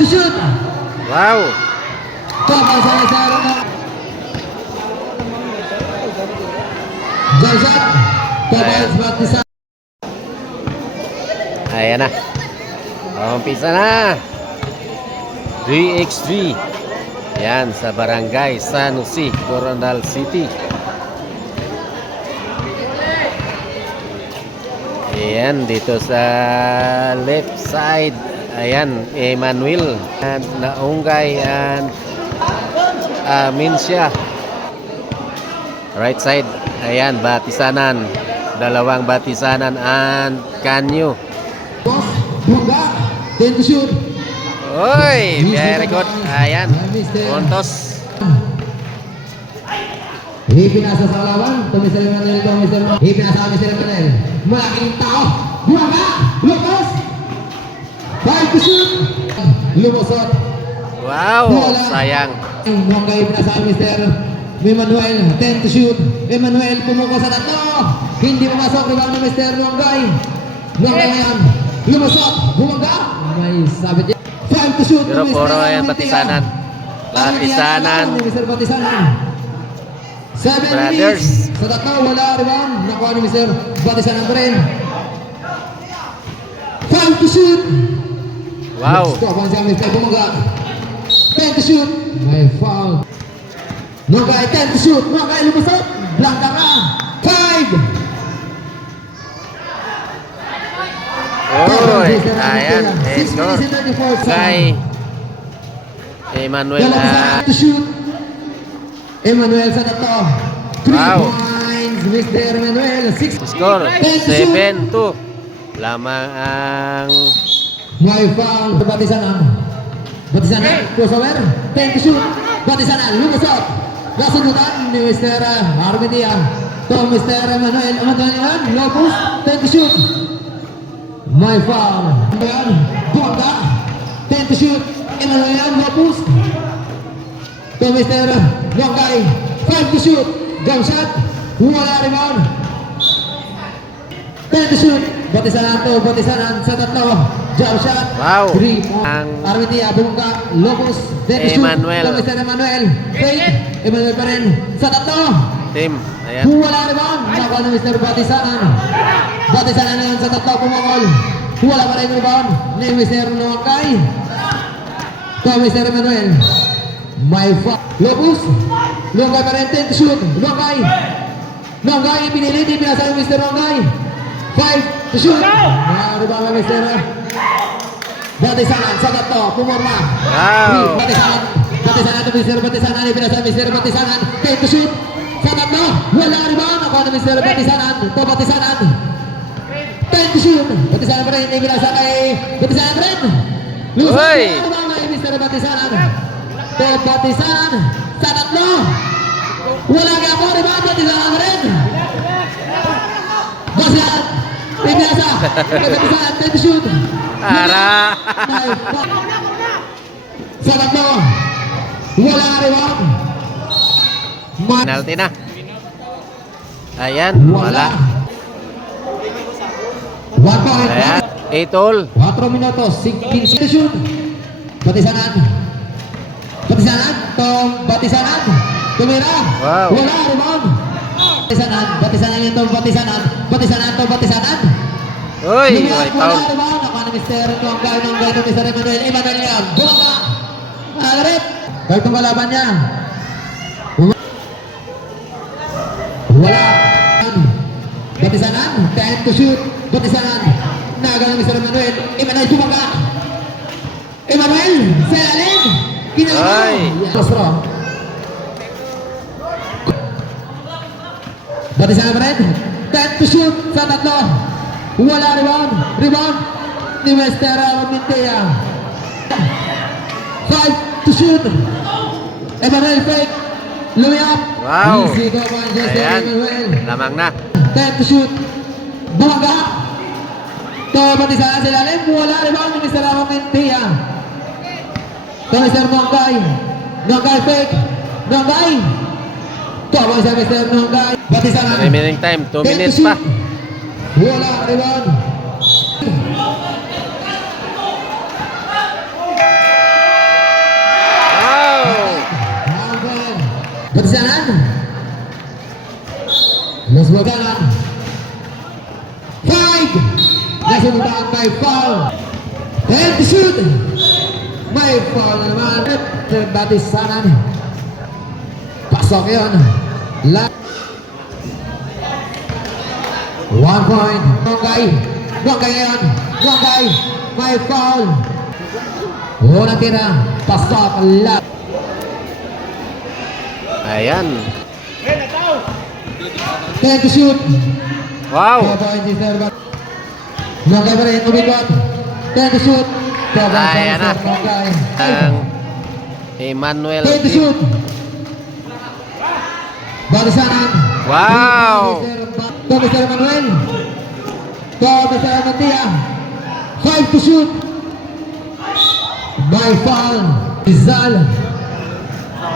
to shoot. Wow. Kapal sa isara na. Jump shot. Kapal sa Batisa. Ayan na. Umpisa na. 3x3. Yan sa Barangay San Jose, Coronadal City. Ayan, dito sa left side. Ayan, Emmanuel and Naunggay and Minsya. Right side. Ayan, Batisanan. Dalawang Batisanan and Kanyo. Bunga. 10 to shoot. Oy, very good. Ayan, puntos. Ipinasa sa lawan. Tumisal Manuel. Ipinasa Mr. Manuel. Malaking tao. Bunga. Lucas. 5 to shoot. Lumusot. Wow, sayang. Bunga ipinasa Mr. Emmanuel. 10 to shoot. Emmanuel pumuko sa tatlo. Hindi pumasok. Rebound ni Mr. Nonggay. Nonggay ngayon. Lumusot. Bunga. May sabi niya. 5 to shoot. Pero puro yung Batisanan. Batisanan. Mr. Batisanan. 7 Brothers. minutes. Sa tatlo, wala rebound. Nakuha ni Mr. Batisanan pa rin. 5 to shoot. Wow. Stop on siya Mr. Bumaga. 10 to shoot. May foul. Nonggay 10 to shoot. Nonggay lumusot. Blanca ka. 5. Oy, ayan, score. Kay Emmanuel. To shoot. Emmanuel sa tato. 3 Wow. points. Mr. Emmanuel. 6. Score 7-2. Lamang ang May foul. Batisanan. Batisanan. Crossover. 10 to shoot. Batisanan. Lumusot. Nasunutan ni Mr. Armidia. To Mr. Emmanuel. Emmanuel. Lopus. 10 to shoot. May foul. Bongga. 10 to shoot. Emmanuel Lopus. To Mr. Nonggay. 5 to shoot. Jump shot. Wala rebound. 10 to shoot. Batisanan to. Batisanan sa tatlo. Jump shot. Wow. 3 Ang Armidia. Bongga. Lopus. 10 to shoot. Emmanuel. To Mr. Emmanuel. Fake. Emmanuel pa rin. Sa tatlo. team. Ayan. Wala rebound. Nakuha ni Mr. Batisanan. Batisanan na yun sa tatlo pumangol. Wala pa rin rebound ni Mr. Nonggay. To Mr. Emmanuel. May foul. Lopus. Nonggay pa rin. 10 to shoot. Nonggay. Nonggay pinili. Di pinasa ni Mr. Nonggay. 5 to shoot. Rebound ni Mr. Batisanan sa tatlo. Pumorma. Wow. Batisanan. Batisanan to Mr. Batisanan. Di pinasa ni Mr. Batisanan. 10 to shoot. Sa tatlo. Wala rebound. Nakuha ni Mr. Batisanan. To Batisanan. 10 to shoot. Batisanan pa rin. Di pinasa kay Batisanan pa rin. Uy. Rebound ni Mr. Batisanan. To Batisanan. Sa tatlo. Wala kaya po. Rebound. Batisanan pa rin. Batisanan. Di pinasa. Batisanan. 10 to shoot. Ara. Sa tatlo. Wala rebound. Penalty na. Ayan, wala. 1 point. Ayan, 8 all. 4 minutos. 15 to shoot. Batisanan. Batisanan. Tom Batisanan. Tumira. Wow. Wala rebound. Batisanan. Batisanan yung Tom Batisanan. Batisanan. Tom Batisanan. Uy, Tumira. may Wala foul. rebound. Ako ni Mr. Nonggay. Nonggay to Mr. Emmanuel. Emmanuel yan. Bunga. Agarit. Kahit itong kalaban niya. Wala. Batisanan. 10 to shoot. Batisanan. Nagal ni Mr. Emmanuel. Emmanuel bumaga. Emmanuel. Sa ilalim. Kinalaman. Ay. Rostro. Batisanan pa rin. 10 to shoot. Sa tatlo. Wala rebound. Rebound. Ni Mr. Mintea. 5 to shoot. Emmanuel fake. Luyap. Wow. Easy go Manchester Ayan, Emmanuel. lamang na. 10 to shoot. Bumaga. To Batisanan sa ilalim. Wala rebound ni Mr. Mintea. To Mr. Nonggay. Nonggay fake. Nonggay. To sa Mr. Nonggay. Batisanan. Remaining time, 2 10 to minutes shoot. pa. Wala rebound. Wagalan. 5. Nasundan may foul. 10 to shoot. May foul na naman. Batisanan. Pasok yun. 1 point. Wangay. Wangay yun. Wangay. May foul. Unang tira. Pasok. Lap. Ayan. 10 to shoot. Wow. 2 points is there, but Wangay pa rin. Umikot. 10 to shoot. 2 points Ayan na. Wangay. Ang Emmanuel 10 to Deep. shoot. Balisanan. Wow. Mr. Manuel. Mr. Matia. 5 to shoot. By foul. Rizal.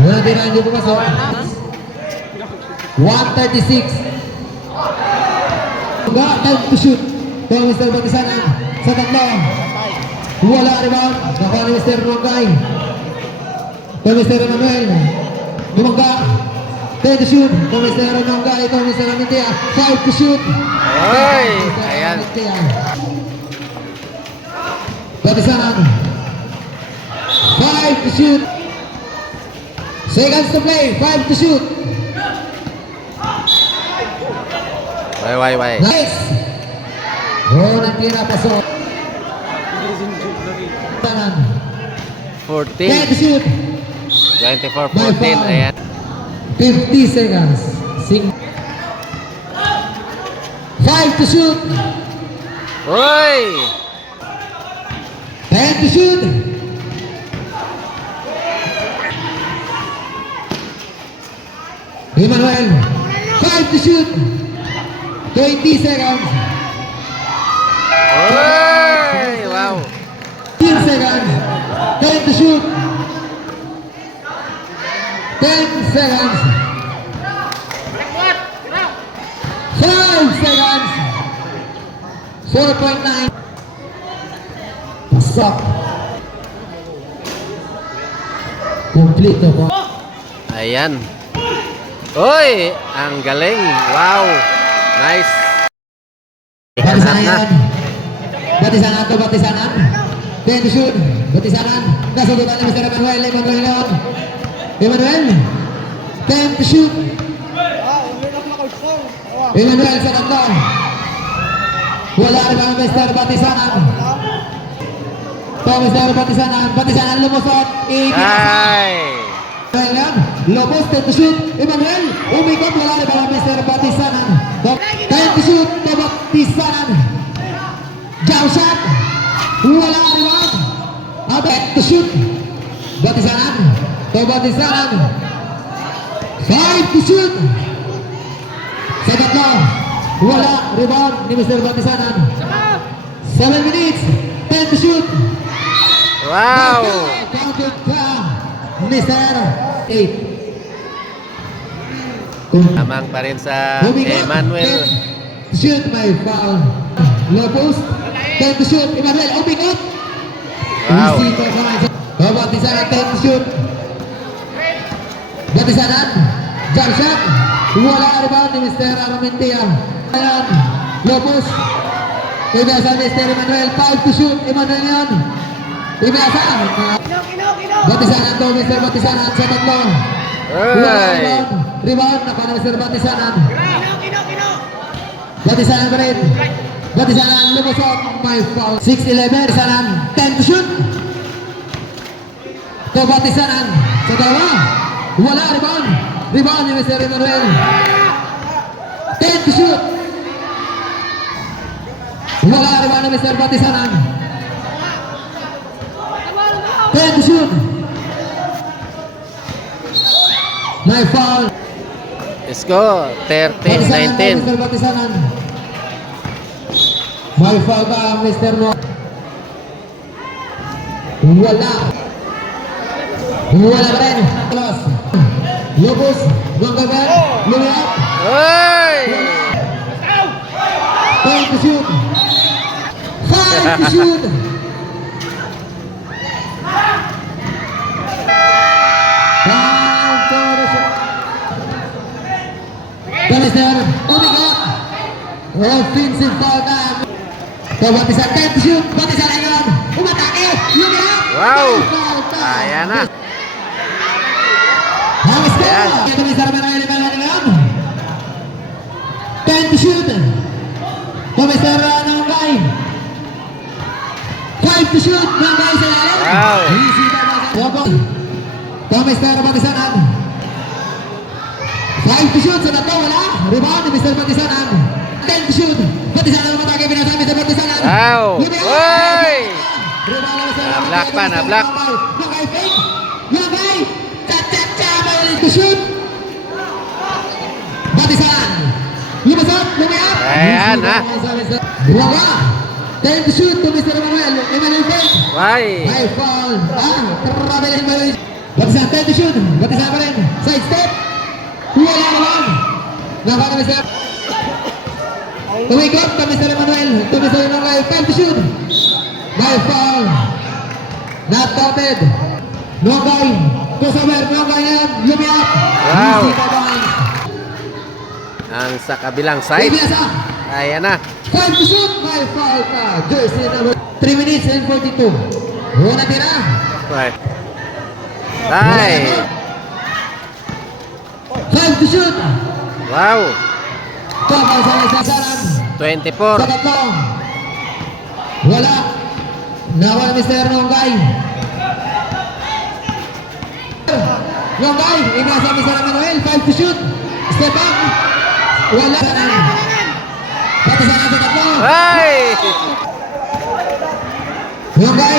Wala din na hindi pumasok. 136. 10 to shoot. Mr. Batisanan. Sa tatlo. Wala rebound. Nakuha ni Mr. Mongay. Mr. Manuel. Bumangga. 10 to shoot. Mr. Mongay. Mr. Matia. 5 to shoot. Oy. Ayan. Batisanan. 5 to shoot. Seconds to play. 5 to shoot. Why. Nice. Unang tira pasok. Batisanan. 10 14. to shoot. 24-14. Ayan. 50 seconds. 5 to shoot. Oy. 10 to shoot. Emmanuel. 5 to shoot. 20 seconds. Oy. Wow. 10 seconds. 10 to shoot. 10 seconds. 5 seconds. 4.9. Pasok. Complete po. Ayan. Oy. Ang galing. Wow. Nice. Batisanan yan. Batisanan to, batisanan. 10 to shoot. Batisanan. Nasubukan ni Mr. Emmanuel. Emmanuel ngayon. Emmanuel. 10 to shoot. Emmanuel sa tatlo. Wala rin ang Mr. Batisanan. To Mr. Batisanan. Batisanan lumusot. Ay. Emmanuel. Lobos 10 to shoot. Emmanuel. Umikot. Wala rin ang Mr. Batisanan. 10 to shoot. To Batisanan. Jump shot. Wala rin ang. 10 to shoot. Batisanan. To Batisanan. 5 to shoot. Sa tatlo. Wala. Rebound ni Mr. Batisanan. 7 minutes. 10 to shoot. Wow. Counted ka. Mr. 8. Tamang pa rin sa Emmanuel. Shoot by foul. Low post. 10 to shoot. Emmanuel. Umikot. Wow. Batisanan 10 to shoot. Batisanan. Jump shot. Wala rebound ni Mr. Armentia. Ayan. Lopos. Ibasa ni Mr. Emmanuel. 5 to shoot. Emmanuel yan. Ibasa. Batisanan to Mr. Batisanan sa tatlo. Wala Ay. rebound. Rebound. Nakuha ni Mr. Batisanan. Batisanan pa rin. Batisanan. Lumusok. May foul. 6-11. Batisanan. 10 to shoot. To Batisanan. Sa dalawa. Wala rebound. Rebound ni Mr. Emmanuel. 10 to shoot. Wala rebound ni Mr. Batisanan. 10 to shoot. May foul. Let's go. Batisanan to 13-19. Mr. Batisanan. May foul ka Mr. No. Wala. Wala pa rin. Close. Lubos. Wanggagan. Lumiap. Oy. 10 to shoot. 5 to shoot. Five to the shot. Mr. Omega. Offensive foul time. Batisan, time to shoot. Batisan na yun. Umatake. Lumilap. Wow. Foul time. Ayan na. Ang score. Ayan. Ito ni Sarah Manuel Imelanigan. 10 to shoot. Komisar Nongay. 5 to shoot. Nongay sa lalim. Wow. Easy na ba? Komisar Batisanan. 5 to shoot. Sa nato, wala. Rebound ni Mr. Batisanan. 10 to shoot. Batisanan ang matake. Pinasa Mr. Batisanan. Wow. Lumilap. Oy. Rebound na sa Na-block pa, na-block. Nongay fake. Nongay. Cha-cha-cha. Mayalit to shoot. Batisan. Lumasot. Lumayap. Ayan, ha? Buwaga. 10 to shoot to Mr. Emmanuel fake. Why? High foul. Grabe na Emmanuel. Batisan. 10 to shoot. Batisan pa rin. Side step. Wala naman. Nakaka na Mr. Tumikot to Mr. Emmanuel. To Mr. Emmanuel. 5 to shoot. High foul. Not counted. No guy. Crossover. No guy na yan. Lumiap. Wow. Easy pa bounce. Ang sa kabilang side. Ibiasa. Ayan na. 5 to shoot. High foul ka. Jersey number 3 minutes and 42. Una tira. Right. Ay. 5 to shoot. Wow. Kapal sa isasaran. 24. Sa tatlo. Wala. Nawala Mr. Nongay. Nongay. Inasa Mr. Emmanuel. 5 to shoot. Step back. Wala. Pati sa nasa tatlo. Ay. Nongay.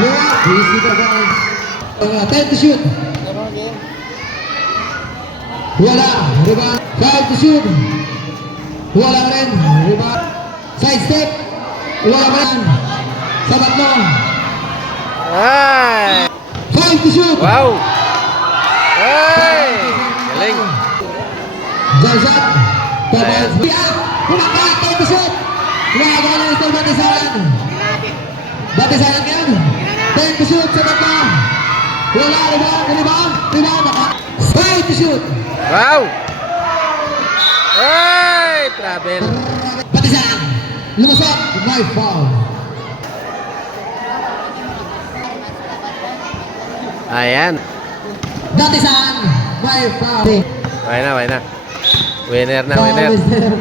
Luwa. Easy ka guys. 10 to shoot. Wala. Rebound. 5 to shoot. Wala rin. Rebound. Side step. Wala pa yan. Sa tatlo. Ay. 5 to shoot. Wow. Ay. Galing. Jump shot. Tapos. Biak. Kumakak. 10 to shoot. Wala na ito. Batisaran. Batisaran yan. 10 to shoot sa tatlo. Wala. Rebound. Rebound. Rebound. 5 to shoot. Wow. Ay. Travel. Batisan. Lumusot. My foul. Ayan. Batisan. My foul. Okay na, okay na. Winner na, Foul, winner. Mr.